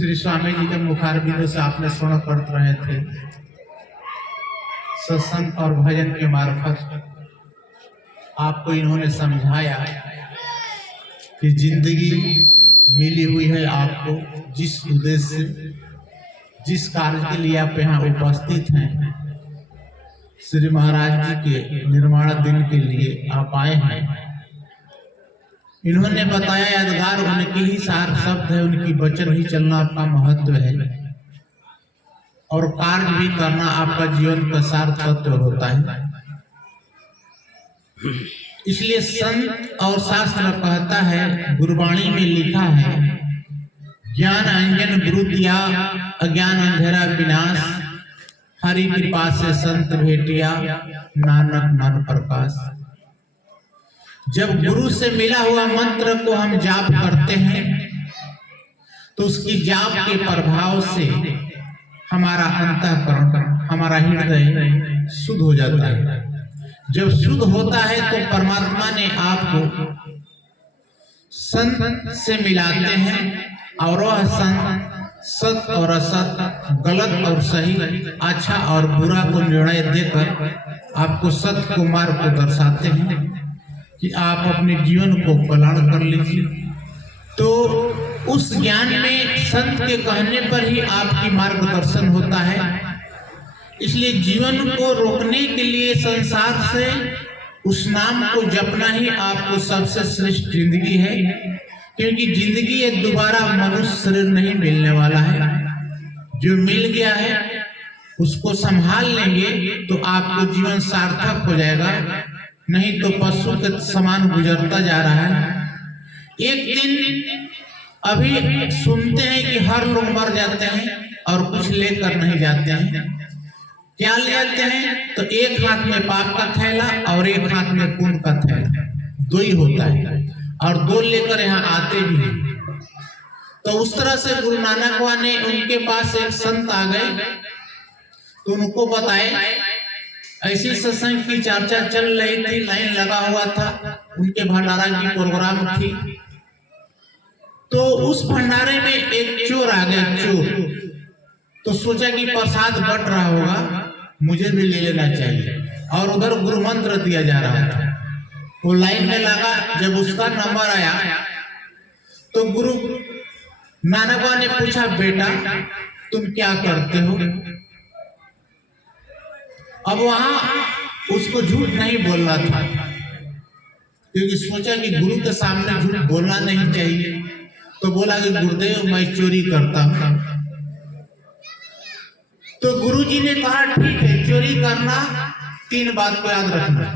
श्री स्वामी जी के मुखारबिंदों से आपने श्रवण कर रहे थे। सत्संग और भजन के मार्फत आपको इन्होंने समझाया कि जिंदगी मिली हुई है आपको जिस उद्देश्य से, जिस कार्य के लिए आप यहाँ उपस्थित हैं, श्री महाराज जी के निर्माण दिन के लिए आप आए हैं। इन्होंने बताया यादगार उनकी ही सार शब्द है, उनकी वचन ही चलना आपका महत्व है और कार्य भी करना आपका जीवन का सार तत्व होता है। इसलिए संत और शास्त्र कहता है, गुरबाणी में लिखा है, ज्ञान अंजन गुरु दिया अज्ञान अंधेरा विनाश, हरि कृपा से संत भेटिया नानक मन प्रकाश। जब गुरु से मिला हुआ मंत्र को हम जाप करते हैं तो उसकी जाप के प्रभाव से हमारा अंतःकरण, हमारा हृदय शुद्ध हो जाता है। जब शुद्ध होता है तो परमात्मा ने आपको संत से मिलाते हैं और वह संत सत और असत, गलत और सही, अच्छा और बुरा को निर्णय देकर आपको सत्य को मार्ग को दर्शाते हैं कि आप अपने जीवन को कल्याण कर लीजिए। तो उस ज्ञान में संत के कहने पर ही आपकी मार्गदर्शन होता है। इसलिए जीवन को रोकने के लिए संसार से उस नाम को जपना ही आपको सबसे श्रेष्ठ जिंदगी है, क्योंकि जिंदगी ये दोबारा मनुष्य शरीर नहीं मिलने वाला है। जो मिल गया है उसको संभाल लेंगे तो आपको जीवन सार्थक हो जाएगा, नहीं तो पशु के समान गुजरता जा रहा है। एक दिन अभी सुनते हैं कि हर लोग मर जाते हैं और कुछ लेकर नहीं जाते हैं। क्या ले जाते हैं? तो एक हाथ में पाप का थैला और एक हाथ में पुण्य का थैला, दो ही होता है, और दो लेकर यहाँ आते भी हैं। तो उस तरह से गुरु नानक ने उनके पास एक संत आ गए तो उनको बताए, ऐसी सत्संग की चर्चा चल रही थी, लाइन लगा हुआ था, उनके भंडारा की प्रोग्राम थी। तो उस भंडारे में एक चोर आ गए, चोर। तो सोचा कि प्रसाद बट रहा होगा, मुझे भी ले लेना चाहिए, और उधर गुरु मंत्र दिया जा रहा था। वो लाइन में लगा, जब उसका नंबर आया तो गुरु नानक ने पूछा, बेटा तुम क्या करते हो? अब वहां उसको झूठ नहीं बोलना था, क्योंकि सोचा कि गुरु के सामने झूठ बोलना नहीं चाहिए। तो बोला कि गुरुदेव मैं चोरी करता हूं। तो गुरु जी ने कहा ठीक है, चोरी करना, 3 बात को याद रखना,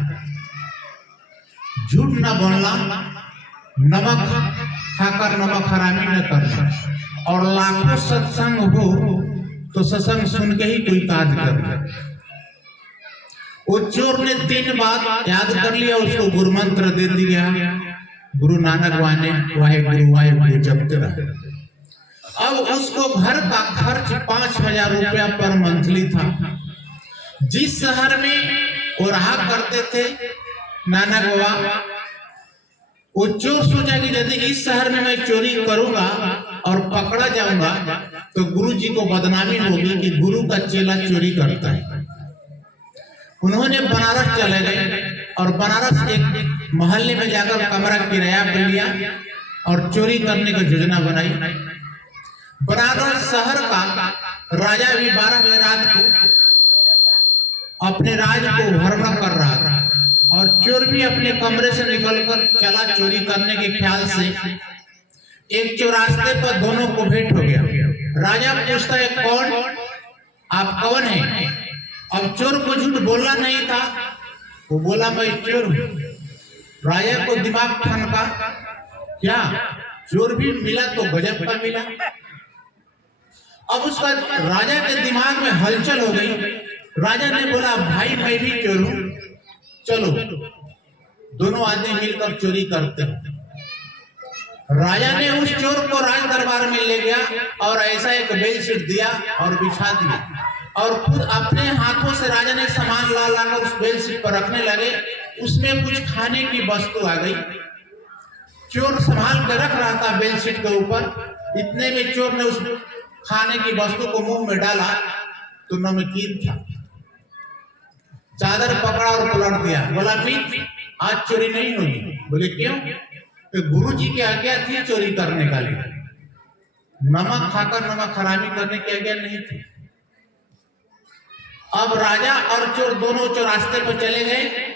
झूठ ना बोलना, नमक खाकर नमक हरामी न करना, और लाखों सत्संग हो तो सत्संग सुन के ही कोई काज करना। वो चोर ने 3 बात याद कर लिया, उसको गुरु मंत्र दे दिया। गुरु नानक वाने वाहे जपते रहे। अब उसको घर का खर्च 5,000 रुपया पर मंथली था। जिस शहर में वो रहा करते थे नानक बाबा, वो चोर सोचा कि यदि इस शहर में मैं चोरी करूंगा और पकड़ा जाऊंगा तो गुरु जी को बदनामी होगी कि गुरु का चेला चोरी करता है। उन्होंने बनारस चले गए और बनारस एक मोहल्ले में जाकर कमरा किराया पर लिया और चोरी करने की योजना बनाई। बनारस शहर का राजा भी 12 बजे रात को अपने राज को भ्रमण कर रहा था और चोर भी अपने कमरे से निकलकर चला चोरी करने के ख्याल से। एक चौरास्ते पर दोनों को भेंट हो गया। राजा पूछता है, कौन आप, कौन है? अब चोर को झूठ बोलना नहीं था, वो बोला मैं चोर हूं। राजा को दिमाग ठनका, क्या चोर भी मिला तो गजब का मिला। अब उसका राजा के दिमाग में हलचल हो गई। राजा ने बोला, भाई मैं भी चोर हूं, चलो दोनों आदमी मिलकर चोरी करते हैं। राजा ने उस चोर को राज दरबार में ले गया और ऐसा एक बेडशीट दिया और बिछा दिया, और खुद अपने हाथों से राजा ने सामान ला लाकर उस बेडशीट पर रखने लगे। उसमें कुछ खाने की वस्तु आ गई। चोर संभाल कर रख रहा था बेडशीट के ऊपर। इतने में चोर ने उस खाने की वस्तु को मुंह में डाला तो नमकीन था। चादर पकड़ा और पलट दिया, बोला मीत आज चोरी नहीं होगी। बोले क्यों? तो गुरु जी की आज्ञा थी चोरी करने का लिए, नमक खाकर नमक हरामी करने की आज्ञा नहीं थी। अब राजा और चोर दोनों चौरास्ते पर चले गए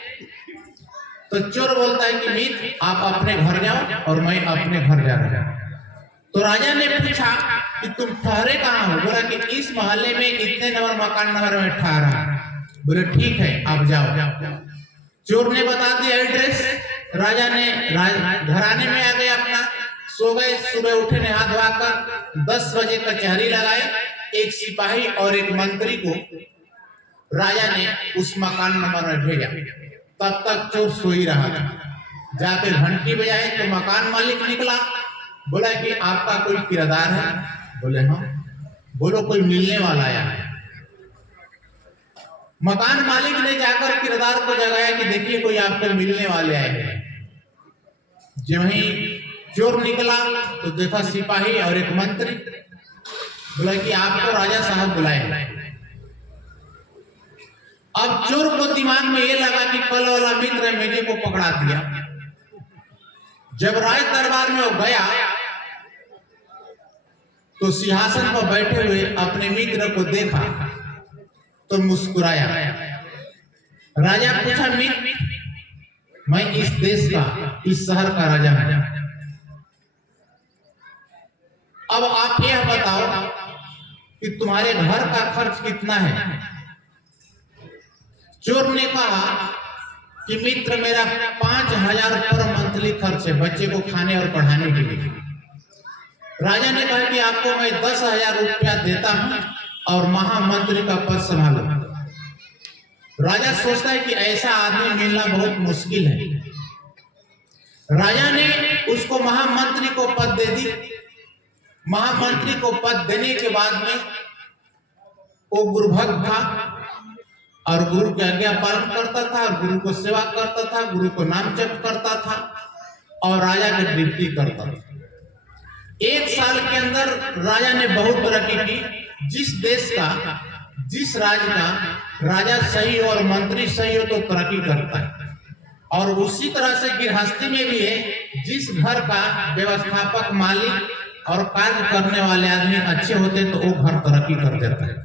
तो चोर बोलता है कि मीत आप अपने घर जाओ और मैं अपने घर जा रहा हूं। तो राजा ने पूछा कि तुम ठहरे कहाँ हो? बोला कि इस मोहल्ले में इतने नंबर मकान नंबर में ठहरा। बोले ठीक है आप जाओ। चोर ने बता दिया एड्रेस, राजा ने घराने में आ गए, अपना सो गए। सुबह उठे नहा धोकर 10 बजे कचहरी लगाए। एक सिपाही और एक मंत्री को राजा ने उस मकान नंबर में भेजा। तब तक चोर सो ही रहा था। जाकर घंटी बजाए तो मकान मालिक निकला। बोला कि आपका कोई किराएदार है? बोले हाँ। बोलो कोई मिलने वाला आया है। मकान मालिक ने जाकर किराएदार को जगाया कि देखिए कोई आपको मिलने वाले आए हैं। जब वही चोर निकला तो देखा सिपाही और एक मंत्री। बोला कि आपको राजा साहब बुलाए। अब चोर को दिमाग में ये लगा कि कल वाला मित्र मुझे को पकड़ा दिया। जब राज दरबार में वो गया तो सिंहासन पर बैठे हुए अपने मित्र को देखा तो मुस्कुराया। राजा पूछा मित्र मैं इस देश का, इस शहर का राजा हूं, अब आप यह बताओ कि तुम्हारे घर का खर्च कितना है? चोर ने कहा कि मित्र मेरा 5000 पर मंथली खर्च है बच्चे को खाने और पढ़ाने के लिए। राजा ने कहा कि आपको मैं 10,000 रुपया देता हूं और महामंत्री का पद संभालो। राजा सोचता है कि ऐसा आदमी मिलना बहुत मुश्किल है। राजा ने उसको महामंत्री को पद दे दी। महामंत्री को पद देने के बाद में वो गुरुभक्त था और गुरु की आज्ञा पालन करता था और गुरु को सेवा करता था, गुरु को नाम जप करता था और राजा की ड्यूटी करता था। 1 साल के अंदर राजा ने बहुत तरक्की की। जिस देश का, जिस राज्य का राजा सही हो और मंत्री सही हो तो तरक्की करता है। और उसी तरह से गृहस्थी में भी है, जिस घर का व्यवस्थापक, मालिक और कार्य करने वाले आदमी अच्छे होते तो वो घर तरक्की कर देता है।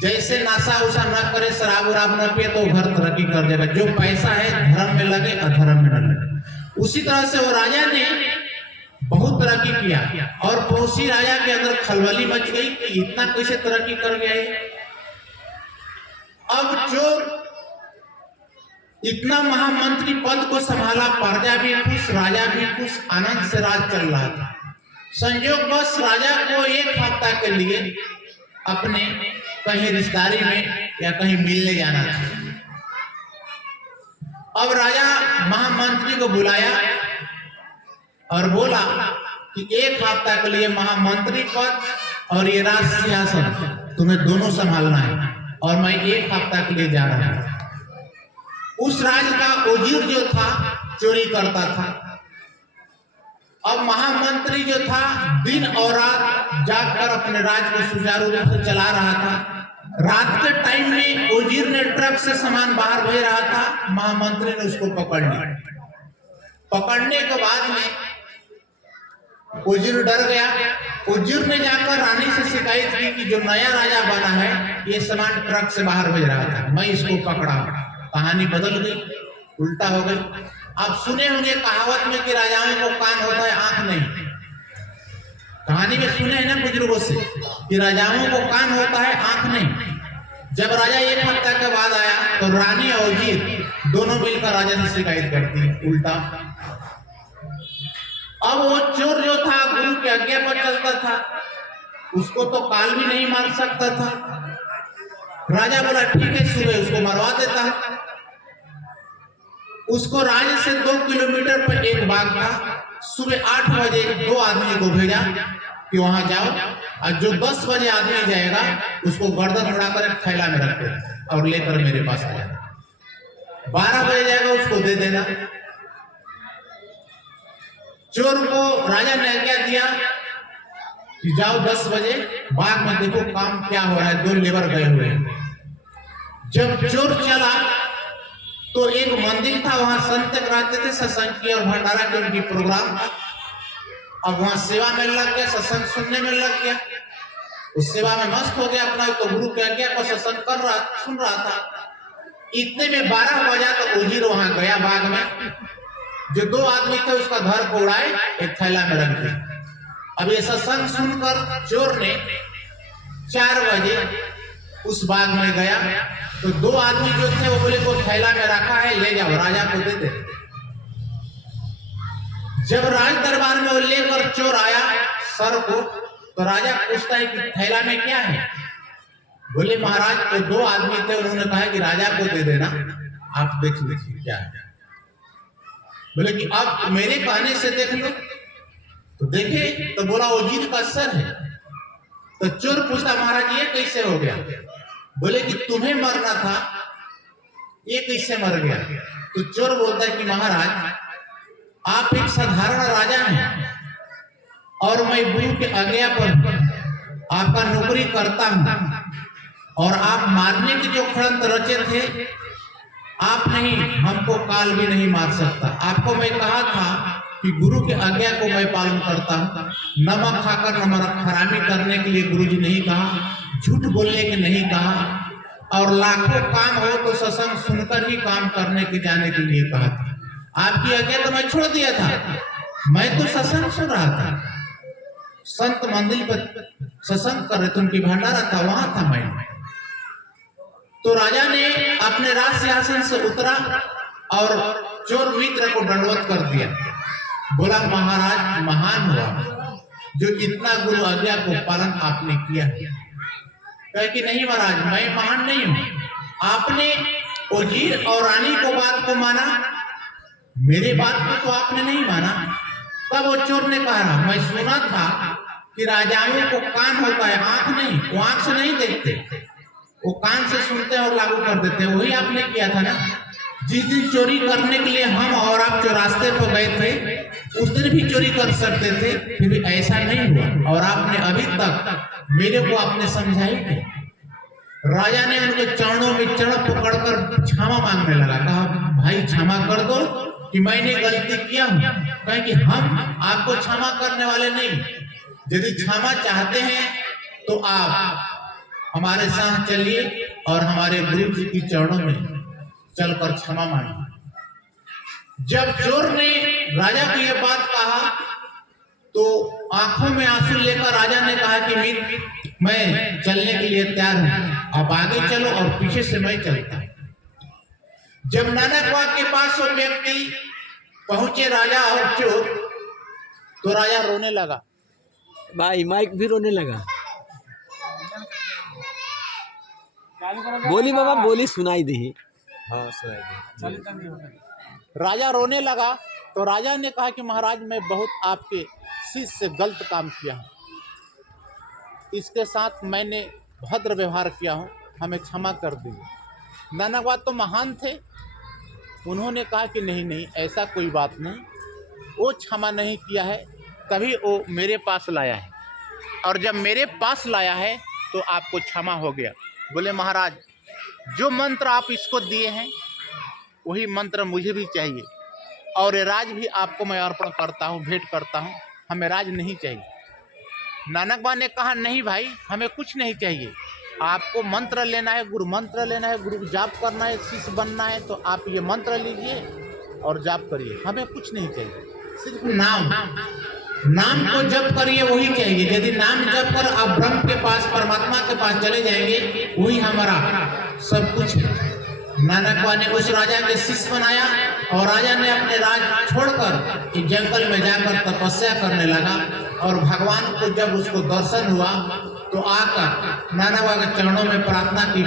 जैसे नशा उसा न करे, शराब उराब न पिए तो घर तरक्की कर देगा। जो पैसा है धर्म में लगे, अधर्म में न लगे। उसी तरह से वो राजा ने बहुत तरक्की किया और पड़ोसी राजा के अंदर खलबली मच गई कि इतना कैसे तरक्की कर गए। अब चोर इतना महामंत्री पद को संभाला, प्रजा भी खुश, राजा भी खुश, आनंद से राज चल रहा था। संयोगवश राजा को 1 हफ्ता के लिए अपने कहीं रिश्तेदारी में या कहीं मिलने जाना था। अब राजा महामंत्री को बुलाया और बोला कि 1 हफ्ता के लिए महामंत्री पद और ये राज सिंहासन तुम्हें दोनों संभालना है और मैं 1 हफ्ता के लिए जा रहा हूं। उस राज का उजीर जो था चोरी करता था। अब महामंत्री जो था दिन और रात जागकर अपने राज को सुचारू रूप से चला रहा था। रात के टाइम में उजीर ने ट्रक से सामान बाहर भेज रहा था। महामंत्री ने उसको पकड़ लिया। पकड़ने के बाद में उजीर डर गया। उजीर ने जाकर रानी से शिकायत की कि जो नया राजा बना है ये सामान ट्रक से बाहर भेज रहा था, मैं इसको पकड़ा। कहानी बदल गई, उल्टा हो गई। आप सुने होंगे कहावत में कि राजाओं को कान होता है आंख नहीं। कहानी में सुने हैं ना बुजुर्गों से कि राजाओं को कान होता है आंख नहीं। जब राजा 1 हफ्ता के बाद आया तो रानी और उजीर दोनों मिलकर राजा से शिकायत करती, उल्टा। अब वो चोर जो था गुरु की आज्ञा पर चलता था, उसको तो काल भी नहीं मार सकता था। राजा बोला ठीक है, सुबह उसको मरवा देता है। उसको राज्य से 2 किलोमीटर पर एक बाग था। सुबह 8 बजे 2 आदमी को भेजा कि वहां जाओ, और जो 10 बजे आदमी जाएगा उसको गर्दन उड़ाकर एक थैला में रख देना और लेकर मेरे पास आ जाना। 12 बजे जाएगा उसको दे देना। चोर को राजा ने आज्ञा दिया कि जाओ 10 बजे बाग में देखो काम क्या हो रहा है, 2 लेबर गए हुए हैं। जब चोर चला तो एक मंदिर था, वहां संत कराते थे सत्संग की और भंडारा के उनकी प्रोग्राम था। अब वहां सेवा में लग गया, सत्संग सुनने में लग गया, उस सेवा में मस्त हो गया अपना। तो गुरु कह गया को सत्संग सुन रहा था। इतने में 12 बजा तो उजीर वहां गया बाग में। जो 2 आदमी थे उसका घर को उड़ाए, एक थैला में रख दिया। अब ये सत्संग सुनकर चोर ने 4 बजे उस बाग में गया तो 2 आदमी जो थे वो बोले को थैला में रखा है, ले जाओ राजा को दे दे। जब राज दरबार में वो लेकर चोर आया सर को, तो राजा पूछता है कि थैला में क्या है। बोले महाराज तो 2 आदमी थे, उन्होंने कहा कि राजा को दे देना, आप देख लीजिए क्या है। बोले कि आप मेरे कहने से देख लो। तो देखे तो बोला वो जीत का सर है। तो चोर पूछता महाराज ये कैसे हो गया। बोले कि तुम्हें मरना था, ये कैसे मर गया। तो चोर बोलता है कि महाराज आप एक साधारण राजा हैं और मैं गुरु के आज्ञा पर आपका नौकरी करता हूं, और आप मारने के जो षड्यंत्र रचे थे आप नहीं, हमको काल भी नहीं मार सकता। आपको मैं कहा था कि गुरु के आज्ञा को मैं पालन करता हूं। नमक खाकर नमक हरामी करने के लिए गुरुजी नहीं कहा, झूठ बोलने के नहीं कहा, और लाखों काम हो तो सत्संग सुनकर ही काम करने के जाने के लिए कहा था। आपकी आज्ञा तो मैं छोड़ दिया था, मैं तो सत्संग सुन रहा था। संत मंदिर पर सत्संग कर रहे थे, उनकी भंडारा था, वहां था मैं। तो राजा ने अपने राज सिंहासन से उतरा और चोर मित्र को दंडवत कर दिया। बोला महाराज महान हुआ जो इतना गुरु आज्ञा को पालन आपने किया। कहे कि नहीं महाराज मैं महान नहीं हूं, आपने वजीर और रानी को बात को माना, मेरे बात को तो आपने नहीं माना। तब वो चोर ने कहा मैं सुना था कि राजाओं को कान होता है, आंख नहीं, वो आंख से नहीं देखते, वो कान से सुनते और लागू कर देते। वही आपने किया था ना। जिस दिन चोरी करने के लिए हम और आप चौरास्ते पर गए थे उस दिन भी चोरी कर सकते थे, फिर भी ऐसा नहीं हुआ, और आपने अभी तक मेरे को आपने समझाई नहीं। राजा ने उनके चरणों में चढ़ पकड़कर क्षमा मांगने लगा। कहा भाई क्षमा कर दो कि मैंने गलती किया हूं। कहे कि हम आपको क्षमा करने वाले नहीं, यदि क्षमा चाहते हैं तो आप हमारे साथ चलिए और हमारे गुरु जी की चरणों में चलकर क्षमा मांगिए। जब चोर ने राजा को यह बात कहा तो आंखों में आंसू लेकर राजा ने कहा कि मित्र मैं चलने के लिए तैयार हूं, आप आगे चलो और पीछे से मैं चलता। जब नानकवा के पास वो व्यक्ति पहुंचे राजा और चोर, तो राजा रोने लगा। भाई माइक भी रोने लगा। बोली बाबा बोली, सुनाई दी। हाँ सुनाई दी। राजा रोने लगा तो राजा ने कहा कि महाराज मैं बहुत आपके शिष्य से गलत काम किया हूँ, इसके साथ मैंने भद्र व्यवहार किया हूँ, हमें क्षमा कर दीजिए। नानकवा तो महान थे, उन्होंने कहा कि नहीं नहीं ऐसा कोई बात नहीं, वो क्षमा नहीं किया है, तभी वो मेरे पास लाया है, और जब मेरे पास लाया है तो आपको क्षमा हो गया। बोले महाराज जो मंत्र आप इसको दिए हैं वही मंत्र मुझे भी चाहिए, और ये राज भी आपको मैं अर्पण करता हूँ, भेंट करता हूँ, हमें राज नहीं चाहिए। नानकवा ने कहा नहीं भाई हमें कुछ नहीं चाहिए, आपको मंत्र लेना है, गुरु मंत्र लेना है, गुरु जाप करना है, शिष्य बनना है, तो आप ये मंत्र लीजिए और जाप करिए, हमें कुछ नहीं चाहिए, सिर्फ नाम को जप करिए वही चाहिए। यदि नाम जप कर आप ब्रह्म के पास परमात्मा के पास चले जाएंगे, वही हमारा सब कुछ है। नानकवा ने उस राजा के शिष्य बनाया और राजा ने अपने राज छोड़कर एक जंगल में जाकर तपस्या करने लगा, और भगवान को जब उसको दर्शन हुआ तो आकर नानकवा के चरणों में प्रार्थना की।